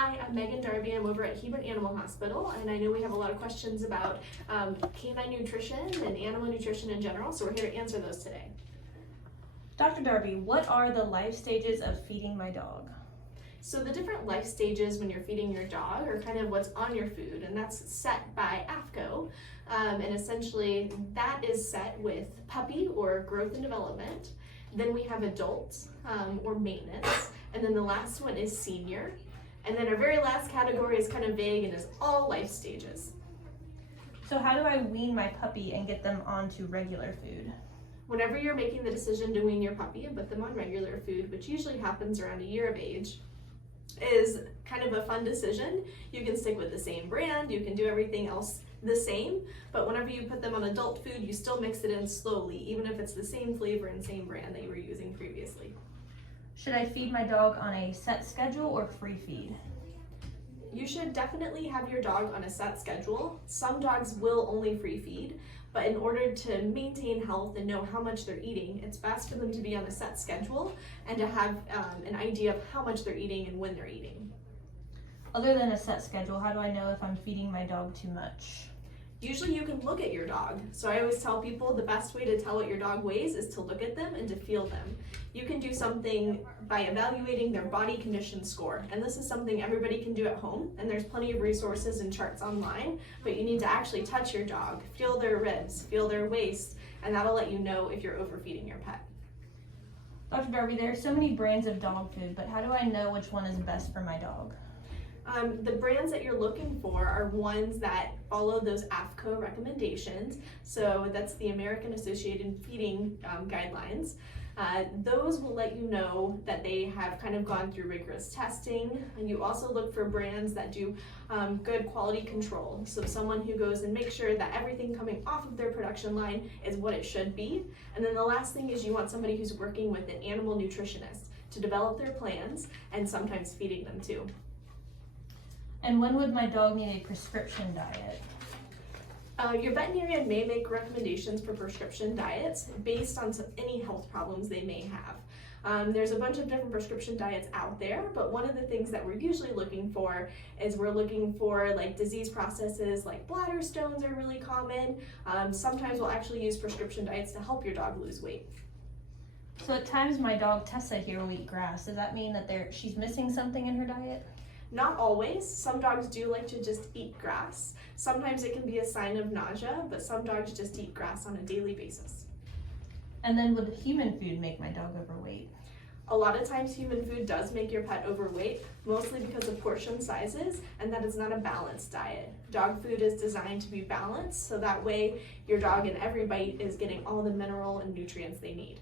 Hi, I'm Megan Darby. I'm over at Hebert Animal Hospital, and I know we have a lot of questions about canine nutrition and animal nutrition in general, so we're here to answer those today. Dr. Darby, what are the life stages of feeding my dog? So the different life stages when you're feeding your dog are kind of what's on your food, and that's set by AAFCO. And essentially that is set with puppy or growth and development. Then we have adults or maintenance, and then the last one is senior. And then our very last category is kind of vague and is all life stages. So how do I wean my puppy and get them onto regular food? Whenever you're making the decision to wean your puppy and put them on regular food, which usually happens around a year of age, is kind of a fun decision. You can stick with the same brand, you can do everything else the same, but whenever you put them on adult food, you still mix it in slowly, even if it's the same flavor and same brand that you were using previously. Should I feed my dog on a set schedule or free feed? You should definitely have your dog on a set schedule. Some dogs will only free feed, but in order to maintain health and know how much they're eating, it's best for them to be on a set schedule and to have an idea of how much they're eating and when they're eating. Other than a set schedule, how do I know if I'm feeding my dog too much? Usually you can look at your dog. So I always tell people the best way to tell what your dog weighs is to look at them and to feel them. You can do something by evaluating their body condition score. And this is something everybody can do at home. And there's plenty of resources and charts online, but you need to actually touch your dog, feel their ribs, feel their waist, and that'll let you know if you're overfeeding your pet. Dr. Darby, there are so many brands of dog food, but how do I know which one is best for my dog? The brands that you're looking for are ones that follow those AAFCO recommendations. So that's the American Associated Feeding Guidelines. Those will let you know that they have kind of gone through rigorous testing. And you also look for brands that do good quality control. So someone who goes and makes sure that everything coming off of their production line is what it should be. And then the last thing is you want somebody who's working with an animal nutritionist to develop their plans and sometimes feeding them too. And when would my dog need a prescription diet? Your veterinarian may make recommendations for prescription diets based on any health problems they may have. There's a bunch of different prescription diets out there, but one of the things that we're usually looking for is we're looking for like disease processes like bladder stones are really common. Sometimes we'll actually use prescription diets to help your dog lose weight. So at times my dog Tessa here will eat grass. Does that mean that she's missing something in her diet? Not always. Some dogs do like to just eat grass. Sometimes it can be a sign of nausea, but some dogs just eat grass on a daily basis. And then would human food make my dog overweight? A lot of times human food does make your pet overweight, mostly because of portion sizes, and that is not a balanced diet. Dog food is designed to be balanced, so that way your dog in every bite is getting all the mineral and nutrients they need.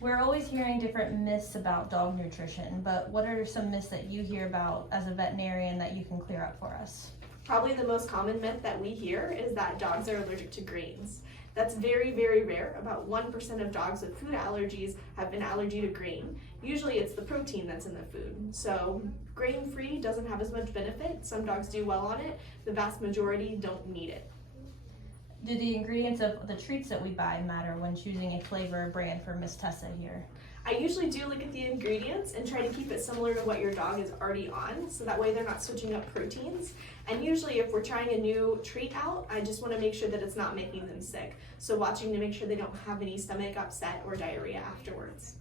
We're always hearing different myths about dog nutrition, but what are some myths that you hear about as a veterinarian that you can clear up for us? Probably the most common myth that we hear is that dogs are allergic to grains. That's very, very rare. About 1% of dogs with food allergies have an allergy to grain. Usually it's the protein that's in the food. So grain-free doesn't have as much benefit. Some dogs do well on it. The vast majority don't need it. Do the ingredients of the treats that we buy matter when choosing a flavor or brand for Miss Tessa here? I usually do look at the ingredients and try to keep it similar to what your dog is already on, so that way they're not switching up proteins. And usually if we're trying a new treat out, I just want to make sure that it's not making them sick. So watching to make sure they don't have any stomach upset or diarrhea afterwards.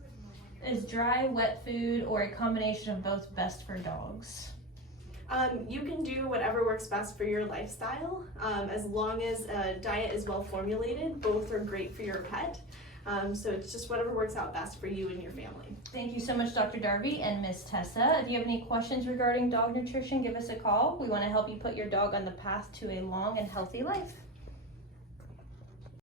Is dry, wet food, or a combination of both best for dogs? You can do whatever works best for your lifestyle. As long as a diet is well formulated, both are great for your pet. So it's just whatever works out best for you and your family. Thank you so much, Dr. Darby and Miss Tessa. If you have any questions regarding dog nutrition, give us a call. We want to help you put your dog on the path to a long and healthy life.